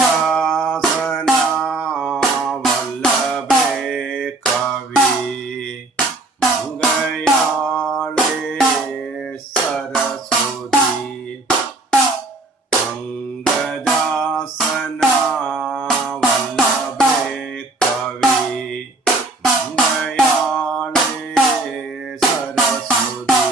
അംഗജാസന വല്ലഭേ കവി മംഗയാളേ സരസ്വതി അംഗജാസന വല്ലഭേ കവി മംഗയാളേ സരസ്വതി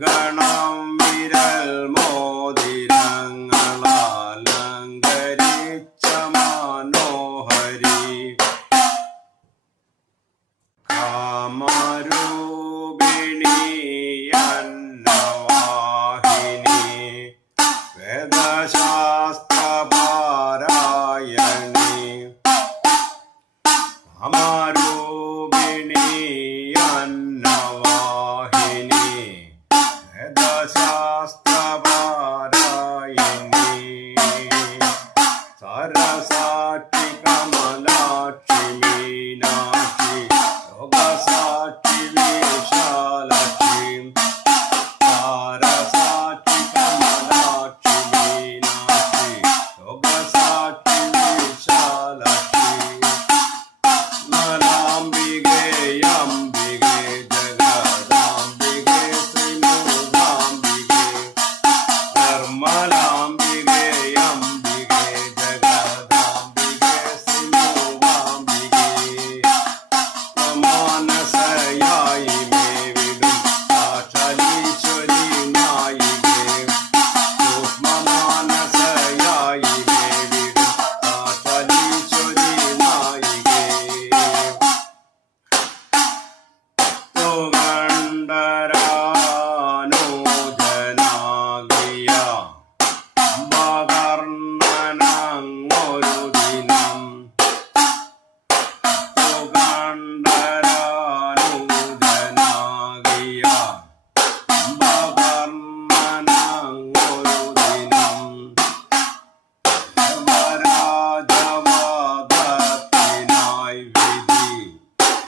ഗണം വിരൽ മോതിരങ്ങളാലങ്കരിച്ച മനോഹരി കാമരൂപിണി അന്നവാഹിനി വേദശാസ്ത്രപാരായണി കാമരൂപിണി അന്നവാഹിനി വേദശാസ്ത്രപാരായണി സരസാക്ഷി കമലാക്ഷി മീനാക്ഷി യോഗസാക്ഷി വിശാലാക്ഷി സരസാക്ഷി കമലാക്ഷി മീനാക്ഷി യോഗസാക്ഷി വിശാലാക്ഷി നലാംബികേ അംബികേ ജഗദാംബികേ ശ്രീമൂകാംബികേ നിർമ്മലാംബികേ അംബികേ ജഗദാംബികേ ശ്രീമൂകാംബികേ മാനസയായി മേ വിടും സാക്ഷാലീശ്വരി നായികേ സൂക്ഷ്മമാനസയായി മേ വിടും സാക്ഷാലീശ്വരി നായികേ സുഗന്ധരാനോജനാകിയ അംബകർണ്ണനങ്ങൊരു ദിനം സുഗന്ധരാനോജനാകിയ അംബകർണ്ണനങ്ങൊരു ദിനം യവരാജവാദത്തിനായി വിധി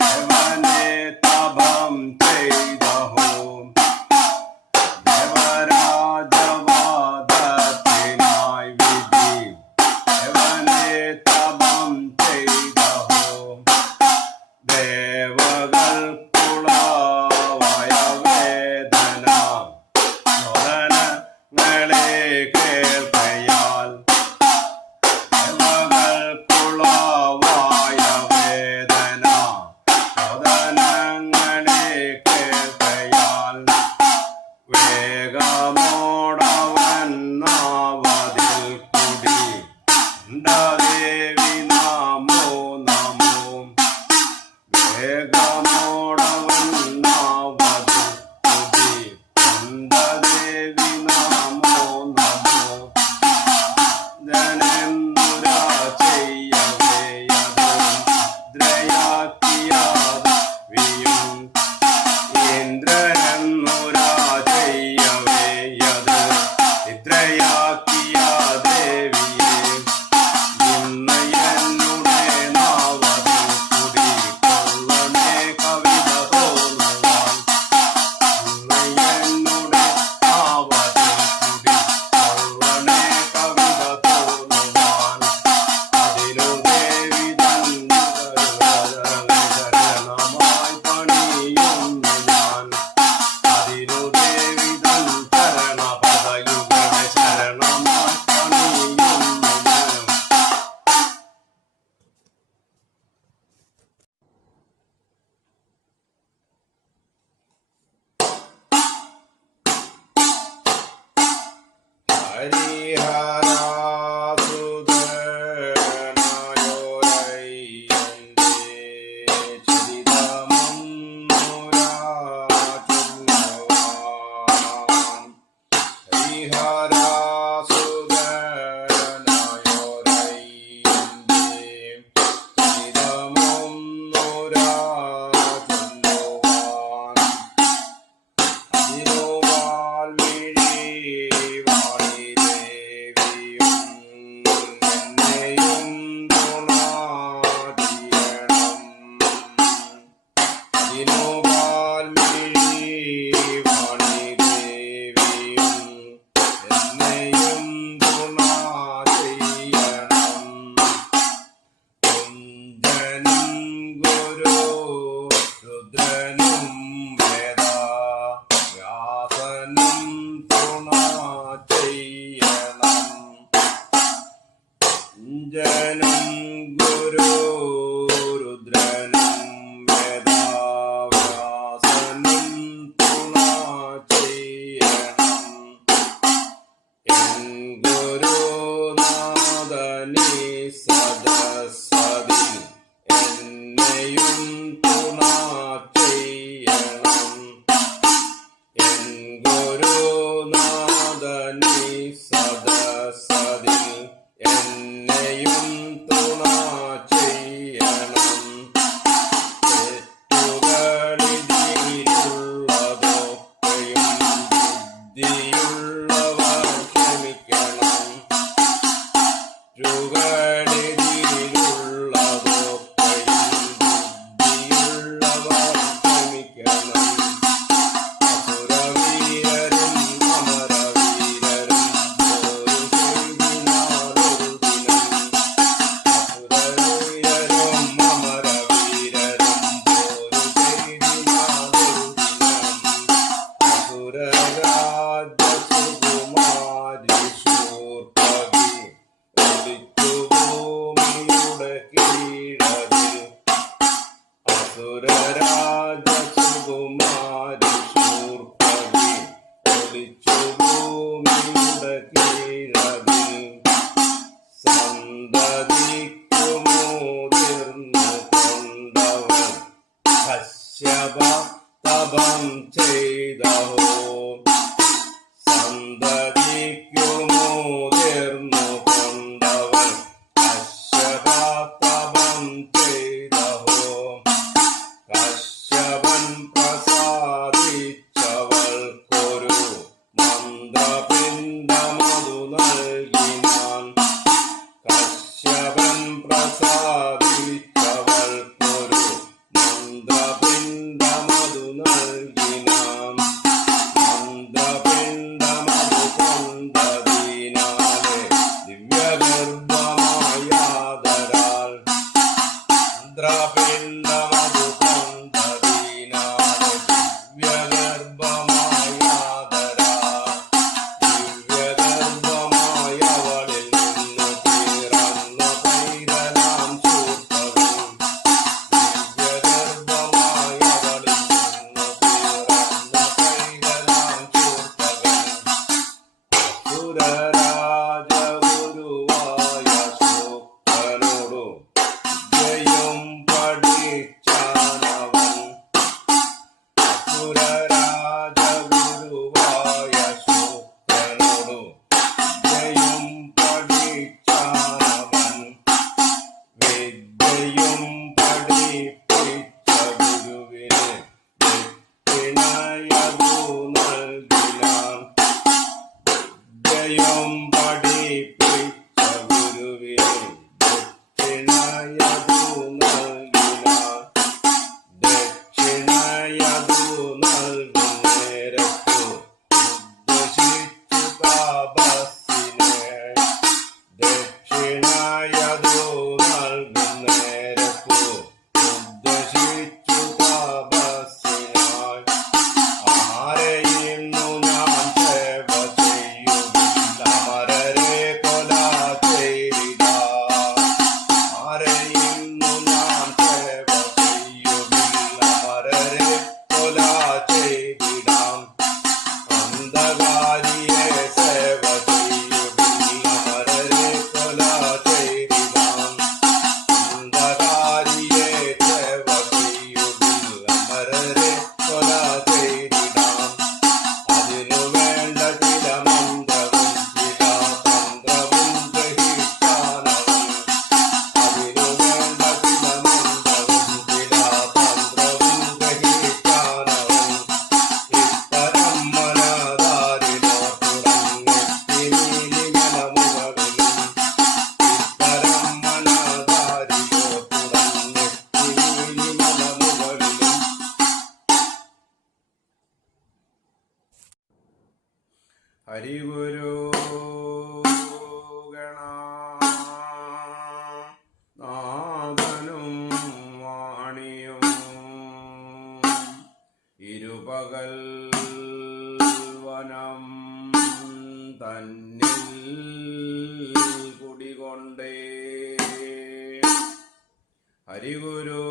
യവനെ തപം ചെയ്തഹോ യവരാജവാദത്തിനായി വിധി യവനെ തപം ചെയ്തഹോ ദേവകൾക്കുളവായ വേദന നോദനങ്ങളെ കേൾക്കയാൽ ദേവകൾക്കുളവായ വേദന നോദനങ്ങളെ കേൾക്കയാൽ വേഗമോടവൻ നാവതിൽ കുടി ദേവി നമോ നമോ വേഗമോടവൻ നാവതിൽ കുടി ദേവി നമോ നമോ ധനെന്നുരാ ചെയ്യവേ ദ്രയാക്കിയാത വിയും ഇന്ദ്രനെന്നുരാ ചെയ്യവേ യത് നിദ്രയാക്കിയ ദേവിയെ അഞ്ജനം ഗുരു രുദ്രനും വേദവ്യാസനും തുണ ചെയ്യണം എൻ ഗുരുനാഥനീ സദസ്സതിൽ എന്നെയും തുണ ചെയ്യണം എൻ ഗുരുനാഥനീ സദസ്സതിൽ എന്നെയും തുണ ചെയ്യണം തെറ്റുകളിതിലുള്ളതൊക്കെയും ബുദ്ധിയുള്ളവർ ക്ഷമിക്കണം തെറ്റുകളിതിലുള്ളതൊക്കെയും ബുദ്ധിയുള്ളവർ ക്ഷമിക്കണം അസുരവീരരും അമരവീരരും ഒരു ചെയ്തിനാലൊരു ദിനം അസുരവീരരും അമരവീരരും ഒരു ചെയ്തിനാലൊരു ദിനം അസുരരാജ സുകുമാരി ശൂർപ്പകി ഒളിച്ചു ഭൂമിയുടെ കീഴതിൽ അസുരരാജ സുകുമാരി ശൂർപ്പകി ഒളിച്ചു ഭൂമിയുടെ കീഴതിൽ സന്തതിക്കുമുതിർന്നു കൊണ്ടവൻ കശ്യപ തപം ചെയ്തഹോ സന്തതിക്കുമുതിർന്നു കൊണ്ടവൻ കശ്യപ തപം ചെയ്തഹോ കശ്യപൻ പ്രസാദിച്ചവൾക്കൊരു മന്ത്രപിണ്ഡമതു നൽകിനാൻ കശ്യപൻ പ്രസാദിച്ചവൾക്കൊരു മന്ത്രപിണ്ഡമതു നൽകിനാൻ മന്ത്രപിണ്ഡമതു കൊണ്ടതിനാലെ ദിവ്യഗർഭമായാദരാൽ മന്ത്രപിണ്ഡമതു കൊണ്ടതിനാലെ ദിവ്യഗർഭമായാദരാൽ ദിവ്യഗർഭമായവളിൽ നിന്നു പിറന്ന പൈതലാം ശൂർപ്പകൻ ദിവ്യഗർഭമായവളിൽ നിന്നു പിറന്ന പൈതലാം ശൂർപ്പകൻ സുരരാജഗുരുവായ ശൂർപ്പനോടു വിദ്യയും പഠിച്ചാനവൻ സുരരാജഗുരുവായ ശൂർപ്പനോടു വിദ്യയും പഠിച്ചാനവൻ വിദ്യയും പഠിപ്പിച്ച ഗുരുവിന് ദക്ഷിണയതു നൽകിനാൻ വിദ്യയും പഠിപ്പിച്ച ഗുരുവിന് ദക്ഷിണയതു നൽകിനാൻ ദക്ഷിണയതു നൽകുന്നേരത്തു ഉദ്ദേശിച്ചു താപസ്സിനെ ദക്ഷിണയതു നൽകുന്നേരത്തു ഉദ്ദേശിച്ചു താപസ്സിനായി ആരെയിന്നു ഞാൻ സേവ ചെയ്യുകില്ല അമരരെ കൊല ചെയ്തിട ആരെയിന്നു ഞാൻ സേവ ചെയ്യുകില്ല അമരരെ കൊല ചെയ്തിടാം അന്ധകാരിയെ സേവ ചെയ്യുകില്ല അമരരെ കൊല ചെയ്തിടാം അന്ധകാരിയെ സേവ ചെയ്യുകില്ല അമരരെ കൊല ചെയ്തിടാം അതിനു വേണ്ട ചില മന്ത്രവും ചില തന്ത്രവും ഗ്രഹിക്കാനവൻ അതിനു വേണ്ട ചില മന്ത്രവും ചില തന്ത്രവും ഗ്രഹിക്കാനവൻ ഇത്തരം മനതാരിലോ തുറന്നെത്തിനീലിമലമുകളിലും ഇത്തരം മനതാരിലോ തുറന്നെത്തിനീലിമലമുകളിലും ഹരിഗുരു ഗണനാഥനും വാണിയും ഇരുപകൽ വനം തന്നിൽ കുടികൊണ്ടേ ഹരിഗുരു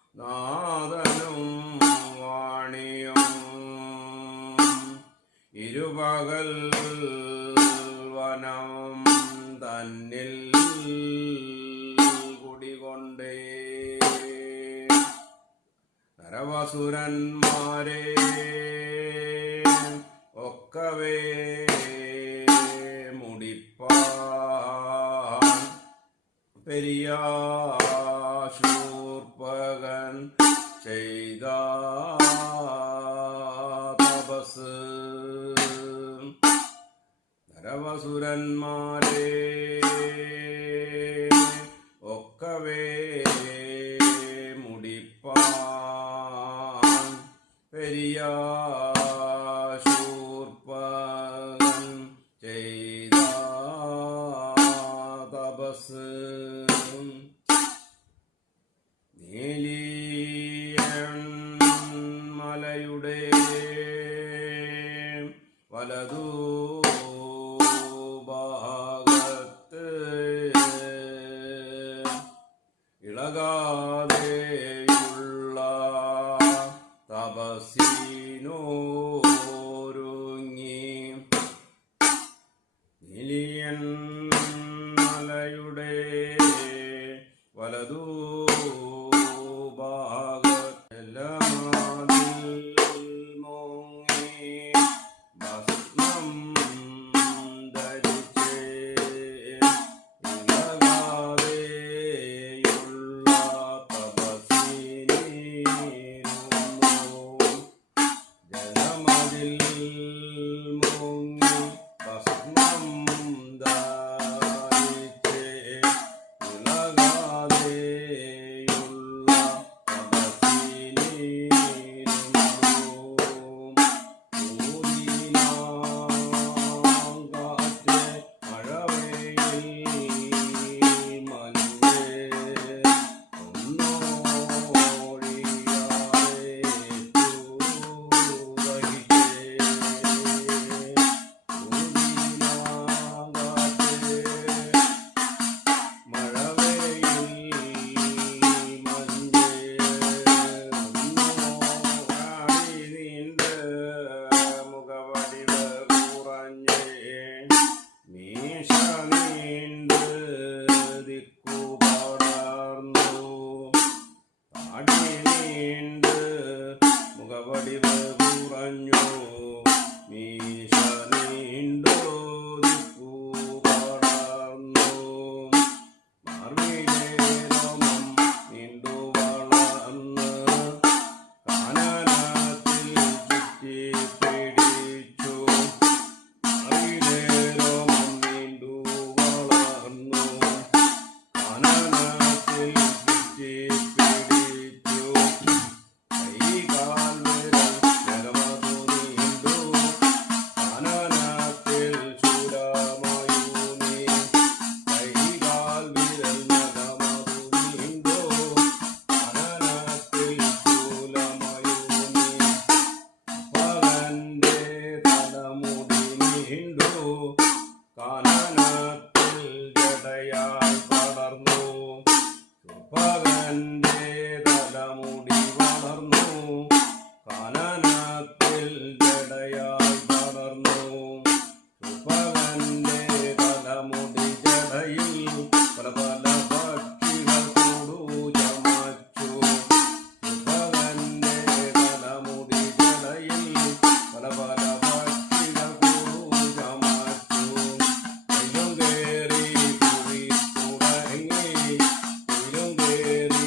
ഗണനാഥനും വാണിയും ഇരുപകൽ വനം തന്നിൽ കുടികൊണ്ടേ നരവസുരന്മാരെ ഒക്കവേ മുടിപ്പാൻ പെരിയാശൂർപ്പകൻ ചെയ്ത തപസ് നരവസുരന്മാരെ ഒക്കവേ മുടിപ്പാൻ പെരിയാശൂർപ്പകൻ ചെയ്ത തപസ് നീലിയൻ മലയുടെ വലതു ഭാഗത്ത് ഇളകാതെയുള്ള തപസ്സിനോരുങ്ങി നീലിയൻ മലയുടെ വലതു ഭാഗത്തെല്ലാമതിൽ മുങ്ങി ഭസ്മം ധരിച്ച് ഇളകാതെയുള്ള തപസ്സിനിരുന്നു ജലമതിൽ മുങ്ങി ഭസ്മം ധരിച്ച് ഇളകാതെയുള്ള തപസ്സിനിരുന്നു ൂതിനാങ്കാറ്റ് മഴവെയിൽ മഞ്ഞ് ഒന്നോഴിയാതെ തൂവഹിച്ചേ ൂതിനാങ്കാറ്റ് മഴവെയിൽ മഞ്ഞ് ഒന്നോഴാടി നീണ്ട് മുഖവടിവ് കുറഞ്ഞേ മീശ നീണ്ട് ദിക്കു പടർന്നു താടി നീണ്ട് മുഖവടിവ് കുറഞ്ഞു മീശ നീണ്ടു ദിക്കു പടർന്നു മാർവിലെ രോമം നീണ്ടു വളർന്ന് കാനനത്തിൽ ചുറ്റിപ്പിടിച്ചു മാർവിലെ രോമം നീണ്ടു വളർന്നു കാനനത്തിൽ ചുറ്റിപ്പിടിച്ചു കൈകാൽ വിരൽ നഖമതു നീണ്ടു കാനനത്തിൽ ശൂലമയൂന്നി കൈകാൽ വിരൽ നഖമതു നീണ്ടു കാനനത്തിൽ ശൂലമയൂന്നി പകന്റെ തലമുടി നീണ്ടു കാനനത്തിൽ ജടയായി പടർന്നു പകന്റെ തലമുടി വളർന്നു കാനനത്തിൽ ജടയായി പടർന്നു പകന്റെ തലമുടി ജടയിൽ പല പല പക്ഷികൾ കൂടു ചമച്ചു പകന്റെ തലമുടി ജടയിൽ പല പല പക്ഷികൾ കൂടു ചമച്ചു കയ്യും കേറി കുഴി തുടങ്ങി കയ്യും കേറി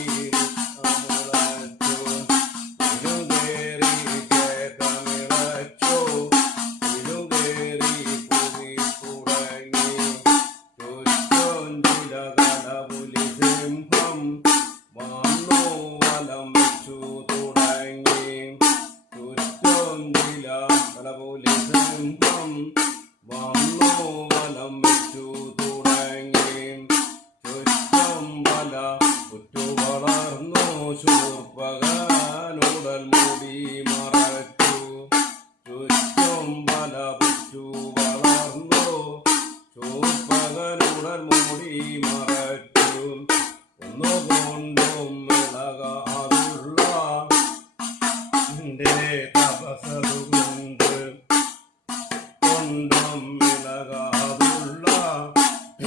അനകാതുള്ള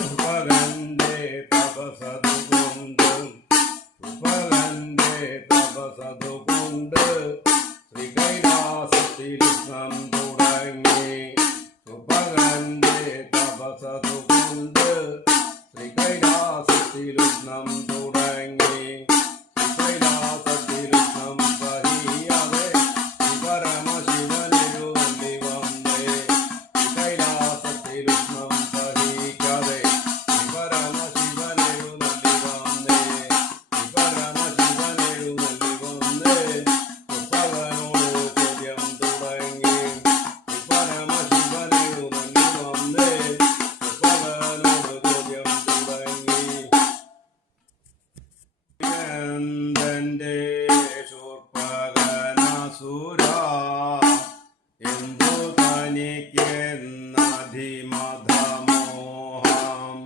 ഉപകന്റെ തപസതുകൊണ്ട് ഉപകന്റെ തപസതുകൊണ്ട് ശ്രീ കൈലാസത്തിലുഷ്ണം തുടങ്ങി ഉപകന്റെ തപസതുകൊണ്ട് ശ്രീ കൈലാസത്തിലുഷ്ണം തുടങ്ങി കൈലാസത്തിലുഷ്ണം സഹിയാതെ പരമശിവനെഴുന്നള്ളി വന്നേ കൈലാസത്തിലുഷ്ണം സഹിക്കാതെ പരമശിവനെഴുന്നള്ളി വന്നേ പരമശിവനെഴുന്നള്ളി വന്നേ ഉപ്പകനോട് ചോദ്യം തുടങ്ങി പരമശിവനെഴുന്നള്ളി വന്നേ ഉപ്പകനോട് ചോദ്യം തുടങ്ങി എന്തന്റെ ശൂർപ്പകനാസുരാ എന്തു തനിക്കെന്നധിമതമോഹം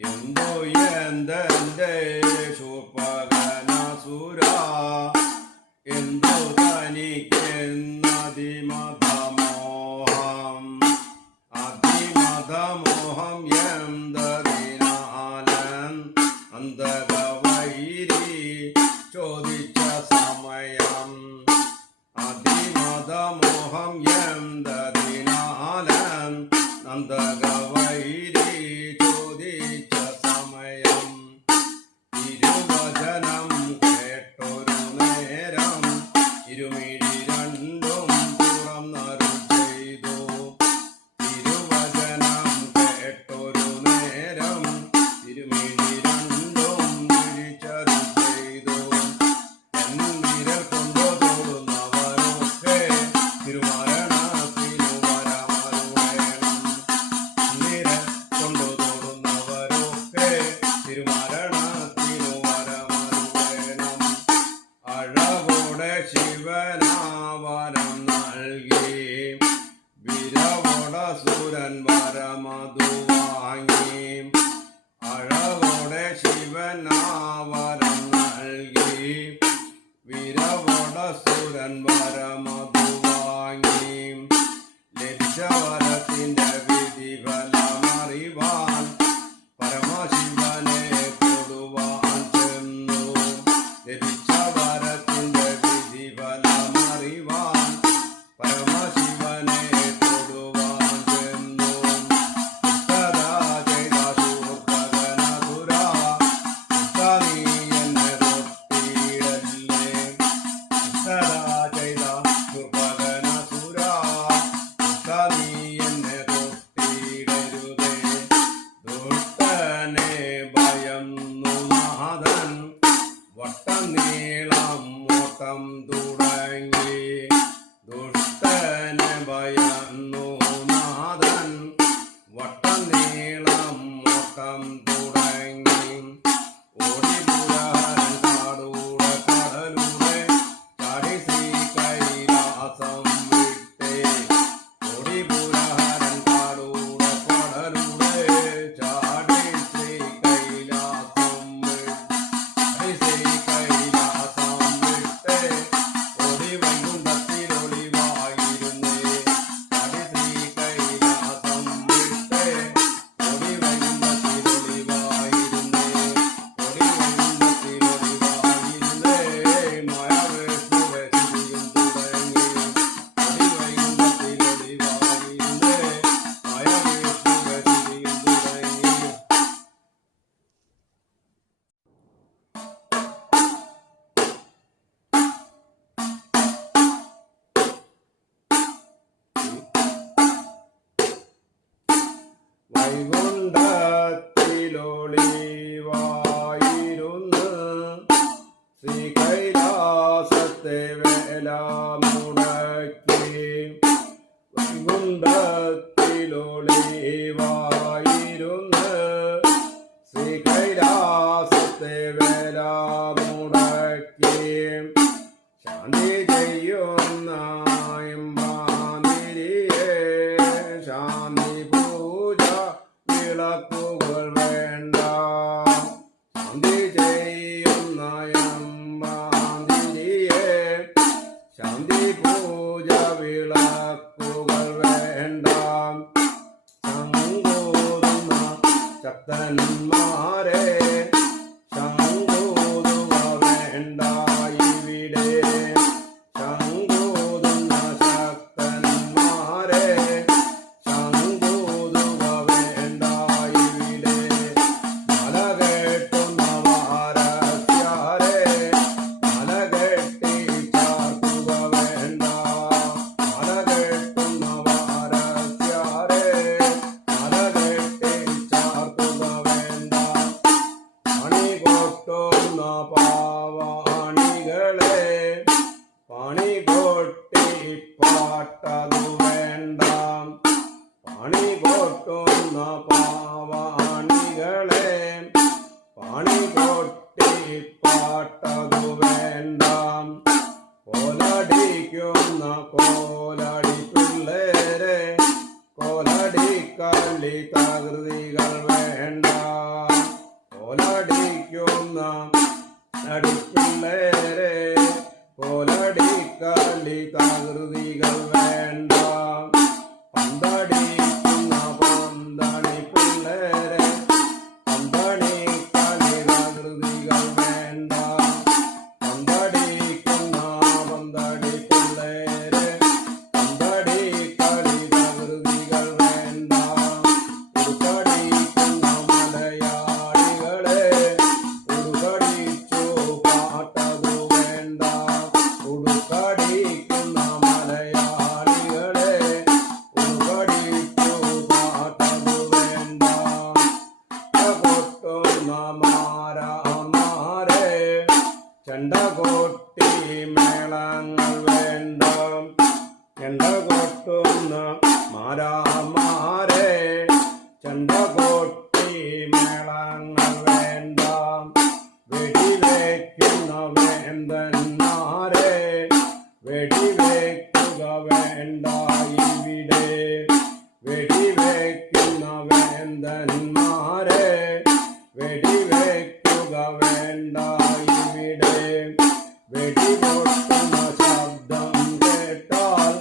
എന്തോ എന്തന്റെ ശൂർപ്പകനാസുരാ എന്തു തനിക്കെന്നധിമതമോഹം അതിമതമോഹം എന്തതിനാലൻ അന്തകവൈരി ചോദിച്ച സമയം അതിമതമോഹം എന്തതിനാലൻ അന്തകവൈരി ചോദിച്ച സമയം ഇരുവചനം കേട്ടൊരു നേരം ഇരുമിഴി രണ്ടും തുറന്നരുൾ ചെയ്തു ഇരുവചനം കേട്ടൊരു നേരം ഇരുമിഴി രണ്ടും വിഴിച്ചരുൾ ചെയ്തു വിരൽ കൊണ്ടു തൊടുന്നവരൊക്കെ തിരുമരണത്തിനു വരമരുളേണം വിരൽ കൊണ്ടു തൊടുന്നവരൊക്കെ തിരുമരണത്തിനു വരമരുളേണം അഴവോടെ ശിവനാവരം നൽകി വിരവോട സുരൻ വരമതു വാങ്ങി അഴവോടെ ശിവനാവരം നൽകി വിരവോട സുരൻ വരമതു വാങ്ങി ലഭിച്ച വരത്തിന്റെ വിധി ഫലമറിവാൻ പരമശിവനെ കൊടുവാൻ ചെന്നു ലഭിച്ച വരത്തിന്റെ വിധി ഫലമറിവാൻ പരമശിവനെ കൊടുവാൻ ചെന്നു ഉത്തരാ ചെയ്ത ശൂർപ്പകനസുരാ നീ എന്നെ തൊട്ടിടല്ലേ ഉത്തരാ ചെയ്ത ശൂർപ്പകനസുരാ നീ എന്നെ തൊട്ടിടരുതേ ദുഷ്ടനെ ഭയന്നു നാഥൻ വട്ടം നീളം ഓട്ടം തുടങ്ങി ദുഷ്ടനെ ഭയന്നു നാഥൻ വട്ടം നീളം ഓട്ടം തുടങ്ങി ഓടിപുരഹരൻ കാടൂടെ കടലൂടെ ചാടി ശ്രീ കൈലാസം വിട്ടേ ഓടിപുരഹരൻ കാടൂടെ കടലൂടെ ചാടി ശ്രീ കൈലാസം വിട്ടേ ശ്രീ കൈലാസം വിട്ടേ ഓടി വൈകുണ്ഠത്തിൽ ഒളിവായിരുന്നേ ചാടി ശ്രീ കൈലാസം വിട്ടേ ഓടി വൈകുണ്ഠത്തിൽ ഒളിവായിരുന്നേ ഓടി വൈകുണ്ഠത്തിൽ ഒളിവായിരുന്നേ മായാവേഷുവെ ശിരിയും തുടങ്ങി ഓടി വൈകുണ്ഠത്തിൽ ഒളിവായിരുന്നേ മായാവേഷുവെ ശിരിയും തുടങ്ങി വൈകുണ്ഠത്തിലൊളിവായിരുന്നു ശ്രീ കൈലാസത്തെ വേല മുടക്കി വൈകുണ്ഠത്തിലൊളിവായിരുന്നു ശ്രീ കൈലാസത്തെ വേല മുടക്കി ശാന്തി ചെയ്യുന്ന ഇമ്പാന്തിരിയെ ശാന്തി പൂജ വിളക്കുകൾ വേണ്ട ശാന്തി ചെയ്യുന്ന ഇമ്പാന്തിരിയെ ശാന്തി പൂജ വിളക്കുകൾ വേണ്ട ശക്തന്മാരെ ശങ്കൂതുക വേണ്ട ഇവിടെ ശങ്കൂതുന്ന ശക്തന്മാരെ ശങ്കൂതുക വേണ്ട ഇവിടെ മല കെട്ടുന്ന വാരസ്യാരെ മല കെട്ടി ചാർത്തുക വേണ്ട മല കെട്ടുന്ന വാരസ്യാരെ മല കെട്ടി ചാർത്തുക വേണ്ട പണി കൊട്ടുന്ന പാവാണികളെ പണി കൊട്ടി പാട്ടതു വേണ്ട പണി കൊട്ടുന്ന പാവാണികളെ പണി കൊട്ടി പാട്ടതു വേണ്ട കോലടിക്കുന്ന കോലടി പിള്ളേരെ കോലടി കളി തകൃതികൾ വേണ്ട കോലടിക്കുന്ന അടിപ്പിള്ളേരെ കോലടി കളി തകൃതികൾ വേണ്ട പന്തടിക്കുന്ന പന്തണി പിള്ളേരെ പന്തണി കളി തകൃതികൾ വേണ്ട പന്തടിക്കുന്ന പന്തടി പിള്ളേരെ പന്തടി കളി തകൃതികൾ വേണ്ട ഉടുക്കടിക്കുന്ന മലയാളികളെ ഉടുക്കടിച്ചു പാട്ടതു വേണ്ട ഉടുക്കടിക്കുന്ന മലയാളികളെ ഉടുക്കടിച്ചു പാട്ടതു വേണ്ട കൊട്ടുന്ന മാരാമാരെ ചെണ്ട കൊട്ടി മേളങ്ങൾ വേണ്ട ചെണ്ട കൊട്ടുന്ന മാരാമാരെ ചെണ്ട കൊട്ടി മേളങ്ങൾ വേണ്ട വെടിവെക്കുന്ന വേന്തന്മാരെ വെടിവെക്കുക വേണ്ട ഇവിടെ വെടിവെക്കുന്ന വേന്തന്മാരെ വെടിവെക്കുക വേണ്ട ഇവിടെ വെടിപൊട്ടുന്ന ശബ്ദം കേട്ടാൽ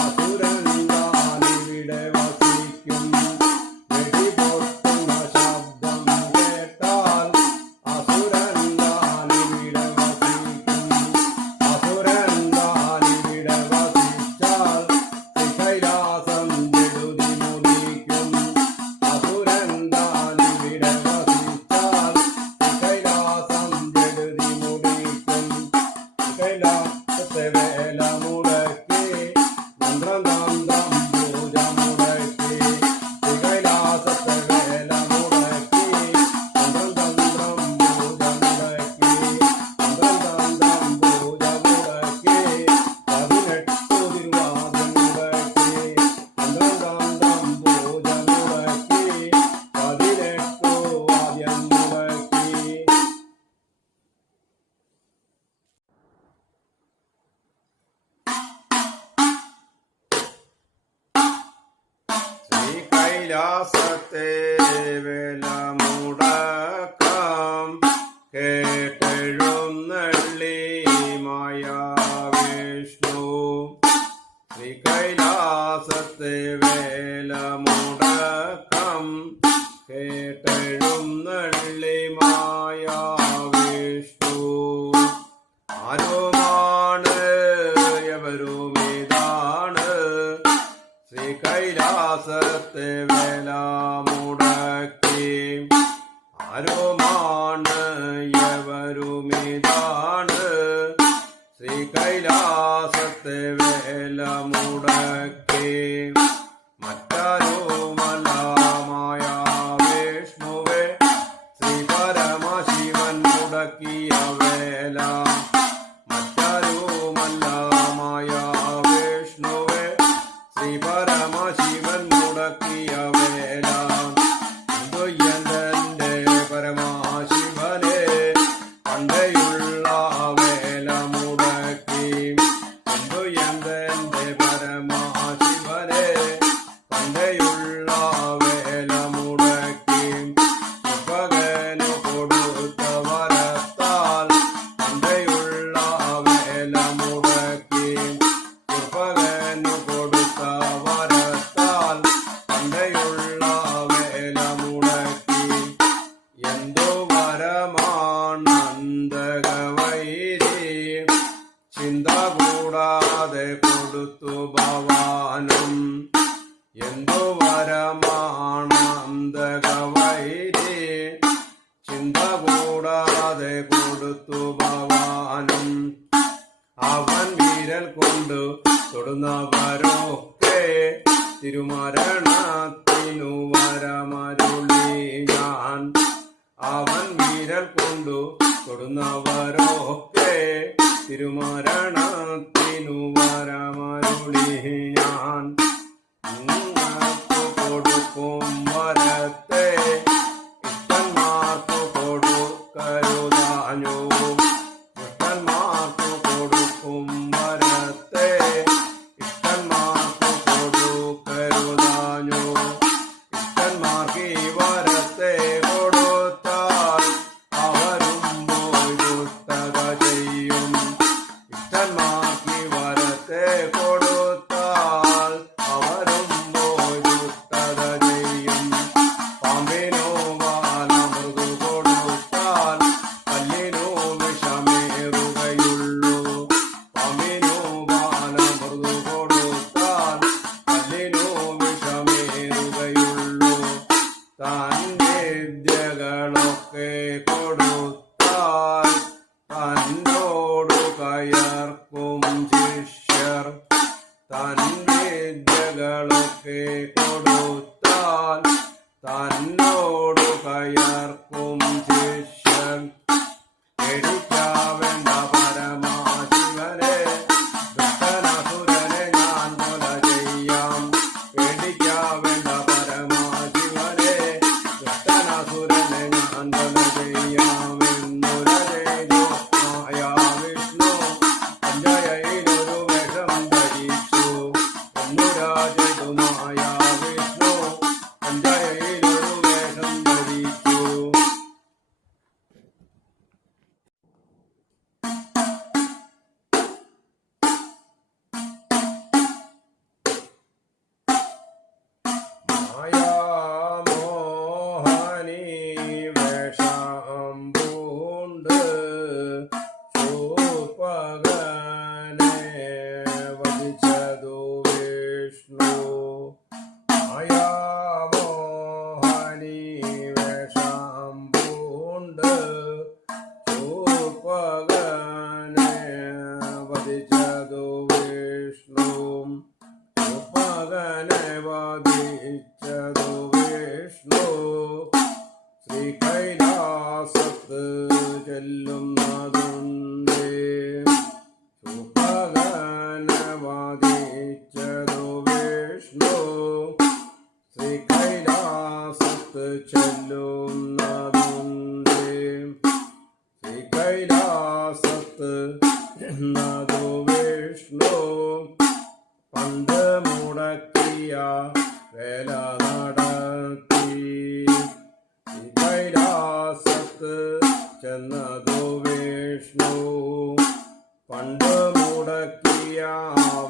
അസുരൻ താനിവിടെ വസിക്കും വെടിപൊട്ടുന്ന ശബ്ദം കേട്ടാൽ അസുരൻ താനിവിടെ വസിക്കും അസുരൻ താനിവിടെ വസിച്ചാൽ കൈലാസം ജടുതി മുടിക്കും അസുരൻ താനിവിടെ വസിച്ചാൽ കൈലാസം ജടുതി മുടിക്കും കൈലാസത്തെ വേല മുടക്കി മന്ത്രം തന്തം പൂജ മുടക്കി കൈലാസത്തെ വേല മുടക്കി മന്ത്രം തന്ത്രം പൂജ മുടക്കി മന്ത്രം തന്ത്രം പൂജ മുടക്കി 18 തിരുവാതിര മുടക്കി മന്ത്രം തന്ത്രം പൂജ മുടക്കി 18 വാദ്യം മുടക്കി ശ്രീ കൈലാസത്തെ വേല മുടക്കാം കേട്ടെഴുന്നള്ളി മായാവിഷ്ണു ശ്രീ കൈലാസത്തെ വേല മുടക്കാം കേട്ടെഴുന്നള്ളി മായാവിഷ്ണു ആരുമാണ് എവരുമിതാണ് ശ്രീ കൈലാസത്തെ വേല മുടക്കി ആരുമാണ് എവരുമിതാണ് ശ്രീ കൈലാസത്തെ വേല മുടക്കി മറ്റാരുമല്ല മായാവിഷ്ണുവേ ശ്രീ പരമശിവൻ മുടക്കിയ വേല മറ്റാരുമല്ല മായാവിഷ്ണുവേ ശ്രീ പരമശിവൻ മുടക്കിയ വേല എന്റെ പരമശിവനെ പണ്ടയുള്ള വേല മുടക്കി എന്റെ പരമശിവനെ പണ്ടയുള്ള വേല മുടക്കി പകനു കൊടുത്ത വരത്താൽ പണ്ടയുള്ള വേല മുടക്കി പകനു കൊടുത്ത വരത്താൽ പണ്ടയുള്ള തൊടുന്നവരൊക്കെ തിരുമരണത്തിനു വരമരുളി ഞാൻ. അവൻ വിരൽ കൊണ്ടു തൊടുന്നവരൊക്കെ തിരുമരണത്തിനു വരമരുളി ഞാൻ. നിങ്ങൾക്ക് കൊടുക്കും വരത്തെ ഇഷ്ടന്മാർക്കു കൊടുക്കരുതാഞ്ഞു. ദുഷ്ടന്മാർക്കു കൊടുക്കും വരത്തെ ഇഷ്ടന്മാർക്കു കൊടുക്കരുതാഞ്ഞു. ഇഷ്ടന്മാർക്ക് ഈ വരത്തെ കൊടുത്താൽ അവരും പോയി ദുഷ്ടത ചെയ്യും. ഇഷ്ടന്മാർക്ക് ഈ വരത്തെ കൊടുത്താൽ അവരും പോയി ദുഷ്ടത ചെയ്യും. പാമ്പിനോ വാലമൃദു കൊടുത്താൽ കല്ലിനോ വിഷമേറുകയുള്ളൂ. പാമ്പിനോ വാലമൃദു കൊടുത്താൽ കല്ലിനോ വിഷമേറുകയുള്ളൂ. തന്റെ വിദ്യകളൊക്കെ കൊടുത്താൽ തന്നോടു കയർക്കും ശിഷ്യർ. തന്റെ വിദ്യകളൊക്കെ കൊടുത്താൽ തന്നോടു കയർക്കും ശിഷ്യൻ. പേടിക്കാവേണ്ട പരമാശിവനെ, ദുഷ്ടനസുരനെ ഞാൻ കൊല ചെയ്യാം. പേടിക്കാവേണ്ട പരമാശിവനെ, ദുഷ്ടനസുരനെ ഞാൻ കൊല ചെയ്യാം. എന്നുരേജോ മായാവിഷ്ണു അഞ്ജയയിലൊരു വേഷം ധരിച്ചു. എന്നുരാജതു മായാവിഷ്ണു അഞ്ജയയിലൊരു വേഷം ധരിച്ചു. മായാമോഹനി വേഷം പൂണ്ട് ശൂർപ്പകനെ വധിച്ചതു വിഷ്ണു. മായാമോഹനി വേഷം പൂണ്ട് ശൂർപ്പകനെ വധിച്ചതു വിഷ്ണു. ശൂർപ്പകനെ വധിച്ചതു വിഷ്ണു. ശ്രീകൈലാസത്ത് ചെല്ലുന്നതുണ്ട്. ശൂർപ്പകനെ വധിച്ചതു വിഷ്ണു. ശ്രീകൈലാസത്ത് ചെല്ലുന്നതുണ്ട്. ശ്രീകൈലാസത്ത് ചെന്നതു വിഷ്ണു. പണ്ട് മുടക്കിയ വേല നടത്തി. കൈലാസത്ത് ചെന്നതു വിഷ്ണു. പണ്ട് മുടക്കിയ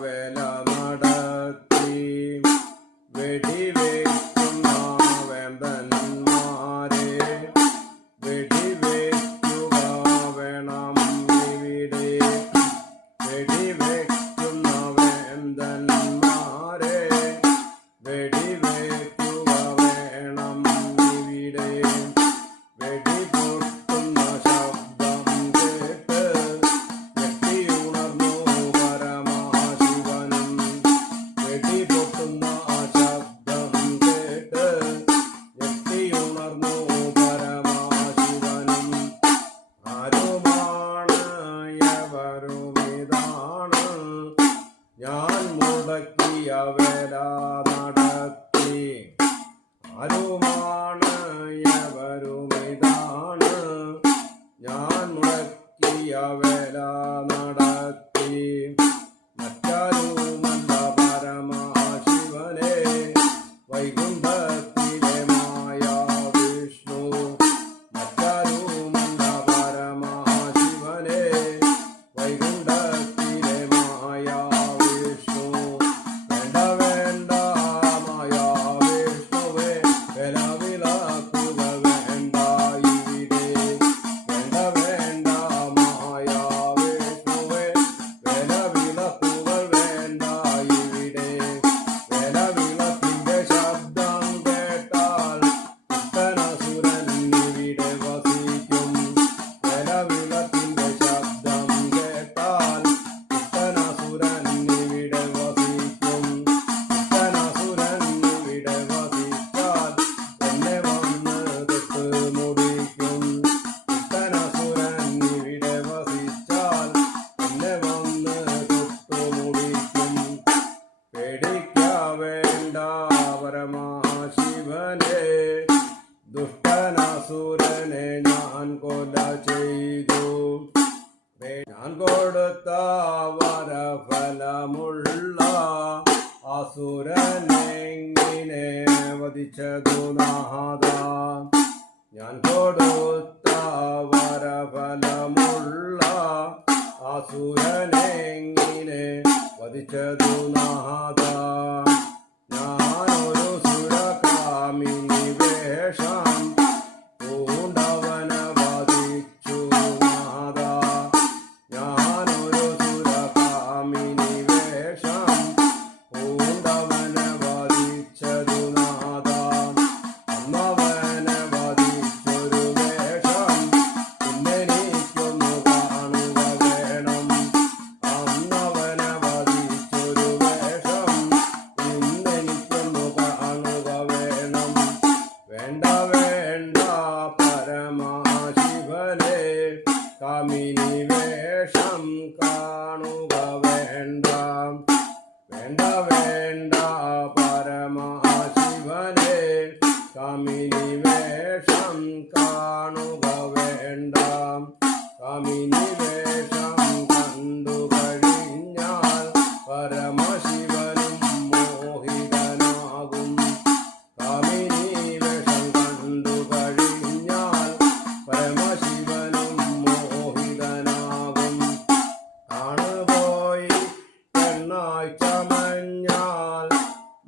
വേല നടത്തി. വെടിവെക്കുന്ന വേമ്പന്മാരെ വെടിവെക്കുക വേണം ഇവിടെ. വെടിവെക്കുന്ന വേന്തന്മാരെ വെടിവെക്കുക വേണം ഇവിടെ. വെടിപൊട്ടുന്ന ശബ്ദം കേട്ട് ഞെട്ടിയുണർന്നു പരമാശിവനും. വെടിപൊട്ടുന്ന ശബ്ദം കേട്ട് ഞെട്ടിയുണർന്നു പരമാശിവനും. ആരുമാണ് എവരുമിതാണ് ഞാൻ മുടക്കിയ വേല നടത്തി. ആരുമാണ് എവരുമിതാണ് ഞാൻ മുടക്കിയ വേല നടത്തി. മറ്റാരുമല്ല പരമാശിവനെ, വൈകുണ്ഠത്തിലെ മായാവിഷ്ണു. മറ്റാരുമല്ല പരമാശിവനെ, വൈകുണ്ഠത്തിലെ മായാവിഷ്ണു. വേണ്ട വേണ്ട മായാവിഷ്ണുവേ, വേല ദുഷ്ടനാസുരനെ ഞാൻ കൊല ചെയ്തു. ഞാൻ കൊടുത്ത വരഫലമുള്ള അസുരനെങ്ങിനെ വധിച്ചതു നാഥ. ഞാൻ കൊടുത്ത വരഫലമുള്ള അസുരനെങ്ങിനെ വധിച്ചതു നാഥ. ഞാനൊരു സുരകാമിനി വേഷം പൂണ്ടവനെ വധിച്ചു നാഥ. ഞാനൊരു സുരകാമിനി വേഷം പൂണ്ടവനെ വധിച്ചതു നാഥ. അന്നവനെ വധിച്ചൊരു വേഷം ഇന്നെനിക്കൊന്നു കാണുക വേണം. അന്നവനെ വധിച്ചൊരു വേഷം ഇന്നെനിക്കൊന്നു കാണുക വേണം. വേണ്ട വേണ്ട പരമശിവനെ കാമിനി വേഷം കാണുക വേണ്ട. വേണ്ട വേണ്ട പരമശിവനെ കാമിനി വേഷം കാണുക വേണ്ട. കാമിനി വേഷം കണ്ടു കഴിഞ്ഞാൽ പരമശിവനും മോഹിതനാകും. കാമിനി വേഷം കണ്ടു കഴിഞ്ഞാൽ പരമശിവനും മോഹിതനാകും. കാണുപോയി പെണ്ണായി ചമഞ്ഞാൽ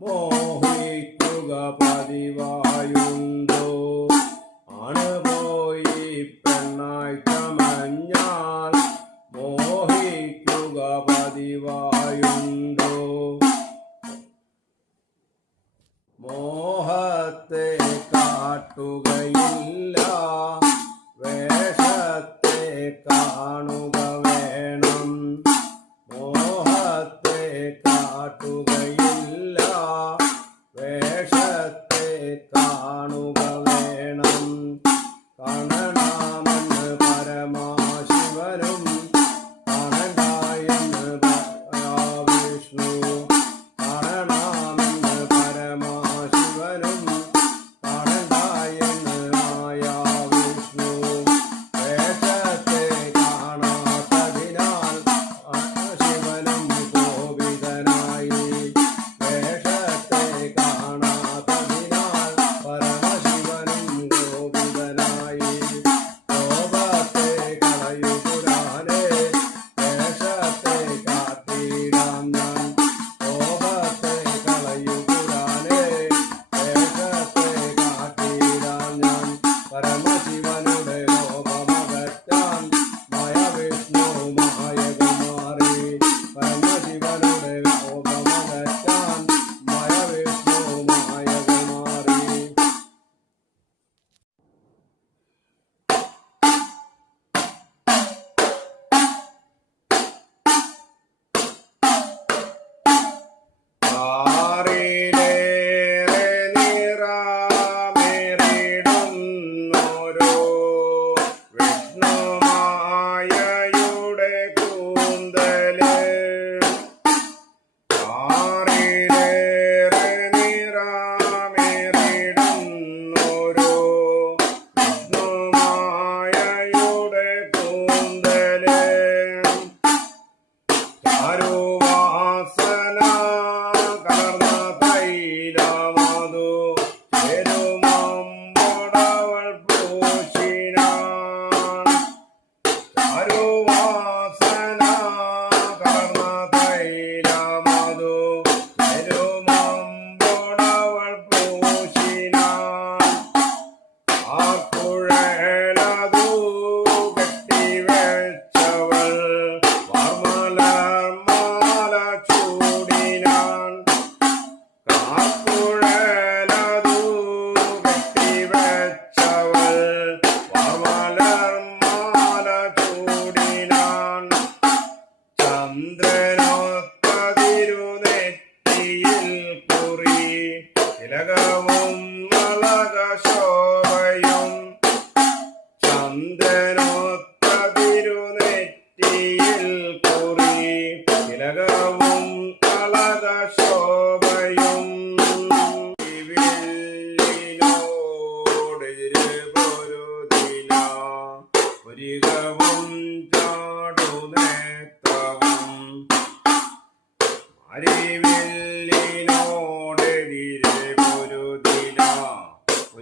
മോഹിക്കുക പതിവായുണ്ടോ. ആണുപോയി പെണ്ണായി ചമഞ്ഞാൽ മോഹിക്കുക പതിവായുണ്ടോ. മോഹത്തെ കാട്ടുകയില്ല, വേഷത്തെ കാണുക വേണം. മോഹത്തെ കാട്ടുകയില്ല, വേഷത്തെ കാണുക വേണം. കാണണമെന്ന് പരമശിവനും കാണണ്ടായെന്ന് വിഷ്ണു. കാണണമെന്ന് പരമശിവനും കാണണ്ടായെന്ന് വിഷ്ണു. വേഷത്തെ കാണാത്തതിനാൽ ശിവനും കോപിതനായി. വേഷത്തെ കാണാത്തതിനാൽ പരമശിവനും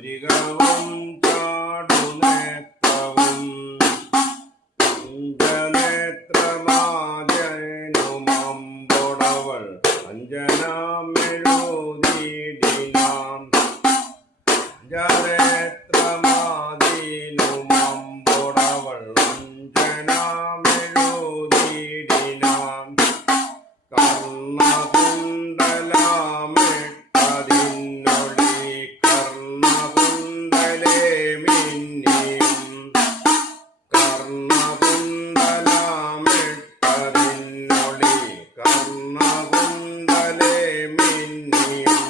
പുരികവും ചാടുനേത്രവും അഞ്ജനേത്രമാജനുമമ്പൊടവൾ അഞ്ജനമെഴുതിടിനാം അഞ്ജനേത്രമാതിനുമമ്പൊടവൾ അഞ്ജനമെഴുതിടിനാം കർണകുണ്ടലമിട്ടതിന്നൊളി കർണകുണ്ടലേ മിന്നിയും കർണകുണ്ടലമിട്ടതിന്നൊളി കർണകുണ്ടലേ മിന്നിയും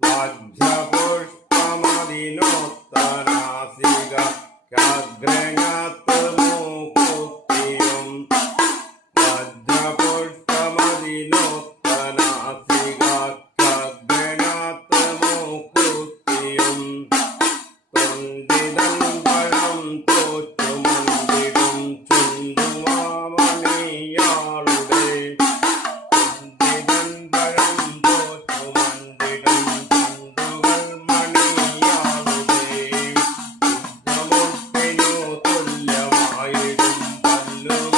വജ്രപുഷ്പമതിനൊത്തനാസിക ഗ്രങ്ങത്ത് മൂക്കുത്തിയും വജ്രപുഷ്പമതിനൊത്തനാസിക ഗ്രങ്ങത്ത് മൂക്കുത്തിയും തൊണ്ടിതൻ പഴം തോറ്റുമണ്ടിടും ചുണ്ടുമാമണിയാളുടെ തൊണ്ടിതൻ പഴം തോറ്റുമണ്ടിടും ചുണ്ടുകൾ മണിയാളുടെ മുട്ടിനു തുല്യമായിടും പല്ലുകളതിവിസ്മയം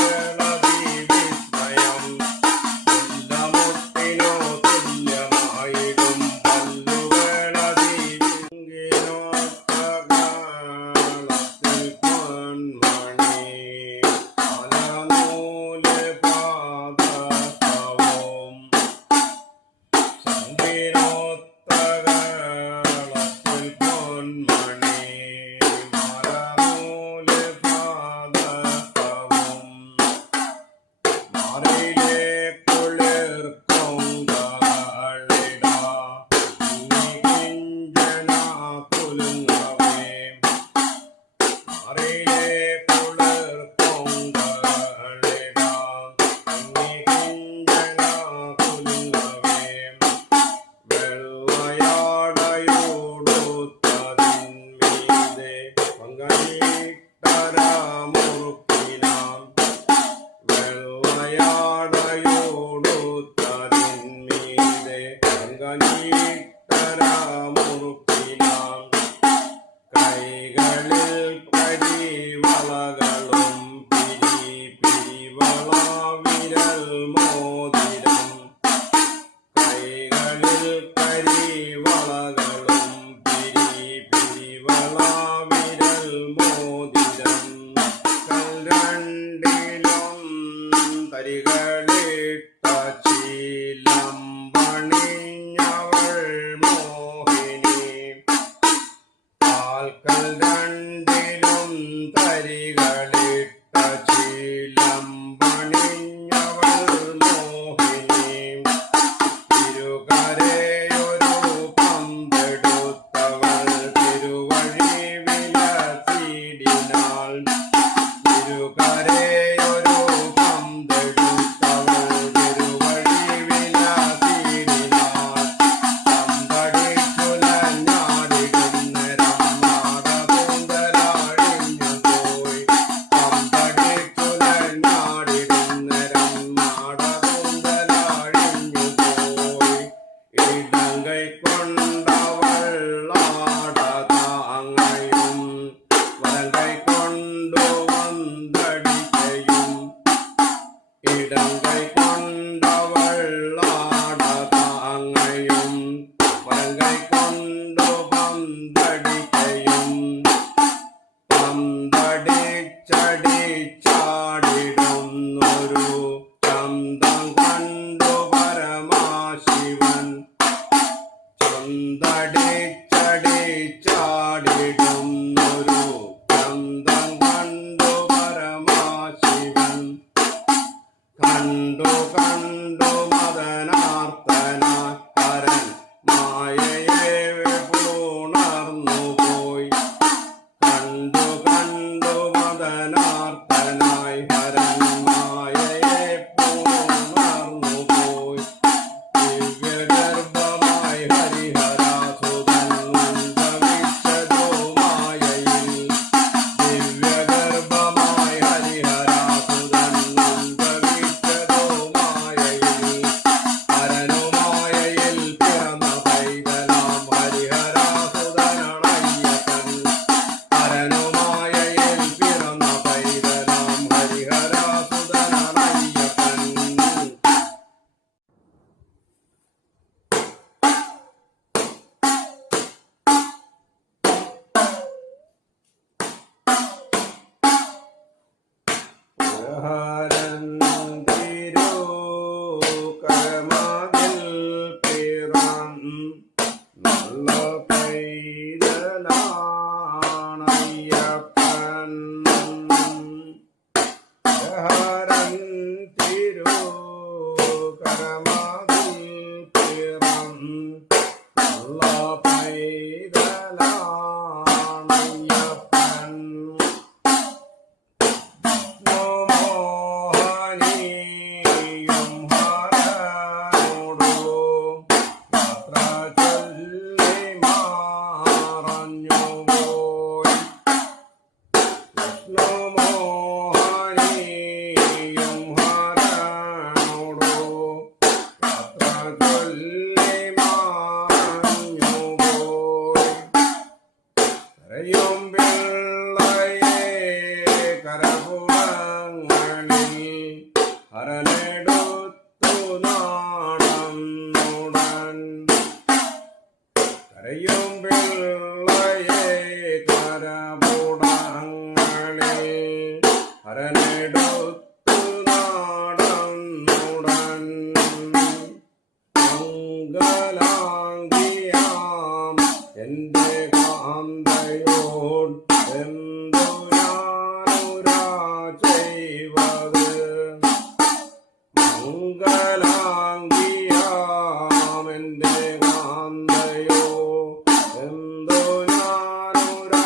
മുട്ടിനു തുല്യമായിടും പല്ലുകളതിവിങ്കിനോത്തകാളത്തിൽ പൊന്മണി അലനൂല് പാദസവും ശങ്കിനോത്തകാളത്തിൽ പൊന്മണി മലനൂല് പാദസവും മാറിയിലെ കുളിർക്കൊങ്കളിട കിഞ്ചന കുലുങ്ങവേ മാറിയിലെ കുളിർക്കൊങ്കളിട കിഞ്ചന കുലുങ്ങവേ വെള്ളയാടയോടുത്തതിന്മീതെ പങ്കരിട്ടരമുറുക്കിനാം വെള്ളയാടയോടുത്തതിന്മീതെ പങ്കരിട്ടരമുറുക്കിനാം കൈകളിൽ കരിവളകളും പിരിവള വിരൽ മോതിരം കൈകളിൽ കരിവളകളും പിരിവള വിരൽ മോതിരം കൽരണ്ടിലും തരികളിട്ട ചീലമ്പണിഞ്ഞവൾ മോഹിനി കാൽക്കൽ രണ്ടിലും തരികളിട്ട ചീലമ്പണിഞ്ഞവൾ മോഹിനി തിരുകരയൊരു പമ്പെടുത്തവൾ തിരുവഴി വിലസിടിനാൾ തിരുകരയൊരു പമ്പെടുത്തവൾ തിരുവഴി വിലസിടിനാൾ പമ്പടിച്ചുലഞ്ഞാടിടുന്നേരം മാടകൂന്തലാഴിഞ്ഞുപോയി പമ്പടിച്ചുലഞ്ഞാടിടുന്നേരം മാടകൂന്തലാഴിഞ്ഞുപോയി ഇടങ്കൈ കൊണ്ടവൾ ആടതാങ്ങയും വലങ്കൈ കൊണ്ടു വന്തടിക്കയും ഇടങ്കൈ കൊണ്ടവൾ ആടതാങ്ങയും വലങ്കൈ കൊണ്ടു വന്തടിക്കയും പന്തടിച്ചടിച്ചാടിടുന്നൊരു ചന്തം കണ്ടു പരമാശിവൻ ചന്തടിച്ചടിച്ചാടിടുന്നൊരു ചന്തം കണ്ടു പരമാശിവൻ കണ്ടു കണ്ടു മദനാർത്തനായി ഹരൻ മായയെ പുണർന്നുപോയി കണ്ടു കണ്ടു മദനാർത്തനായി ഹരൻ മായയെ പുണർന്നുപോയി ദിവ്യഗർഭമായി ഹരിഹരാസുതൻ ഉണ്ടവിച്ചതും കരയും പിള്ളയെ കരപുടങ്ങളിൽ ഹരനെടുത്തു നാടന്നുടൻ കരയും പിള്ളയെ കരപുടങ്ങളിൽ ഹരനെടുത്തു നാടന്നുടൻ മംഗലാംഗിയാം എന്റെ കാന്തയോട് എന്തു ഞാനുരാ ചെയ്വത് മംഗലാംഗിയാം എന്റെ കാന്തയോ എന്തു ഞാനുരാ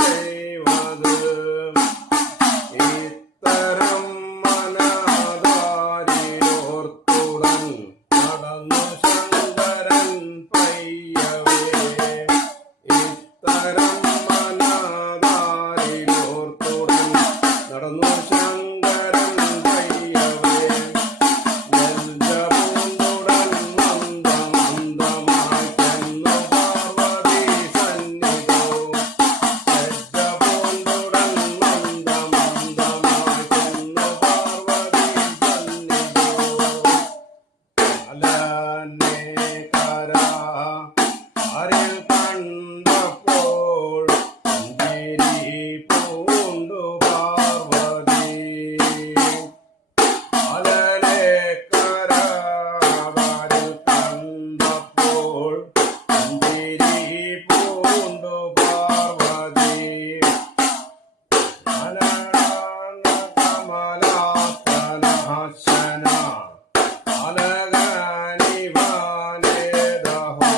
ചെയ്വത് ഇത്തരം മനതാരിയോർത്തുടൻ നടന്നു ശങ്കരൻ പയ്യവേ ഇത്തരം മനതാരിയോർത്തുടൻ നടന്നു ശങ്കരൻ പയ്യവേ നെഞ്ചപൂണ്ടുടൻ മന്ദമന്ദമായി ചെന്നു പാർവതി സന്നിധോ നെഞ്ചപൂണ്ടുടൻ മന്ദമന്ദമായി ചെന്നു പാർവതി സന്നിധോ അലനെ കരാ ആരിൽ കണ്ടപ്പോൾ പുഞ്ചിരി പൂണ്ടു പാർവതി അലനെ കരാ ആരിൽ കണ്ടപ്പോൾ പുഞ്ചിരി പൂണ്ടു പാർവതി അലനാന കമലാസനാശന അലഗാനിവാനേദഹോ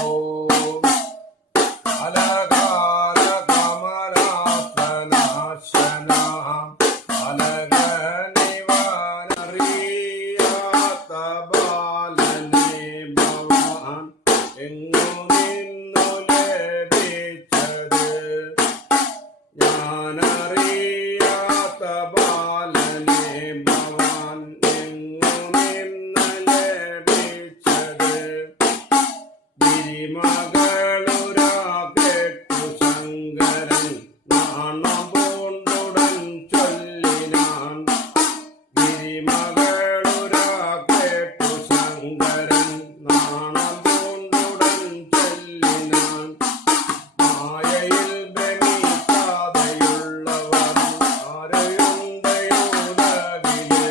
അലകാല കമലാസനാശന അലഗാനിവാനറിയാത്ത ബാലനെ ഭവാൻ എങ്ങു നിന്നു ലഭിച്ചത് ഞാനറിയാത്ത ബാലനെ ഭവാൻ എങ്ങു നിന്ന് ലഭിച്ചത് ഗിരിമകളുരാ കേട്ടു ശങ്കരൻ നാണം പൂണ്ടുടൻ ചൊല്ലിനാൻ ഗിരിമകളുരാ കേട്ടു ശങ്കരൻ നാണം പൂണ്ടുടൻ ചൊല്ലിനാൻ മായയിൽ ഭ്രമിക്കാതെയുള്ളവർ ആരെയുണ്ടയുലകില്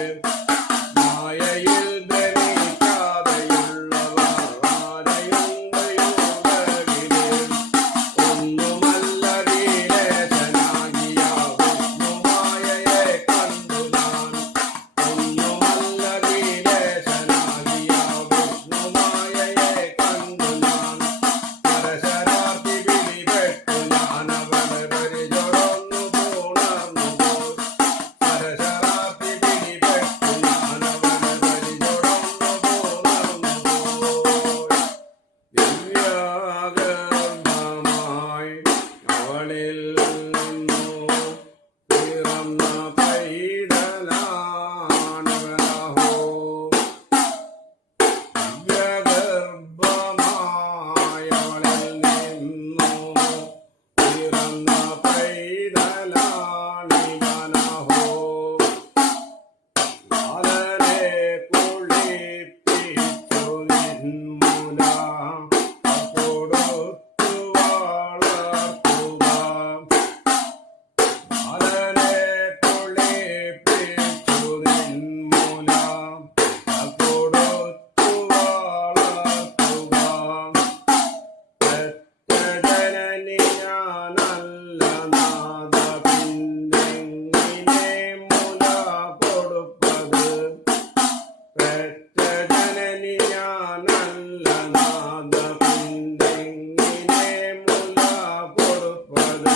മായയിൽ ഭ്രമിക്കാതെയുള്ളവർ ആരെയുണ്ടയുലകില് ഒന്നുമല്ല വീരേശനാകിയ വിഷ്ണുമായയെ കണ്ടു ഞാൻ ഒന്നുമല്ല വീരേശനാകിയ വിഷ്ണുമായയെ കണ്ടു ഞാൻ പരശരാർത്ഥി പിടിപെട്ടു ഞാൻ അവളെ പരിചൊടൊന്നു പുണർന്നു പോയി പരശരാർത്ഥി പിടിപെട്ടു ഞാൻ അവളെ പരിചൊടൊന്നു പുണർന്നു പോയി ദിവ്യാഗർഭമായി അവളിൽ നിന്നു പിറന്ന പൈതലാണിവനഹോ ദിവ്യഗർഭമായി അവളിൽ നിന്നു പിറന്ന പൈതലാണിവനഹോ ബാലനെ കുളിപ്പിച്ചു നിന്മുല കൊടുത്തു വളർത്തുക ബാലനെ കുളിപ്പിച്ചു നിന്മുല കൊടുത്തു വളർത്തുക പെറ്റജനനി ഞാനല്ല നാഥ പിന്നെങ്ങിനെ മുല കൊടുപ്പത് പെറ്റജനനി ഞാനല്ല നാഥ പിന്നെങ്ങിനെ മുല കൊടുപ്പത്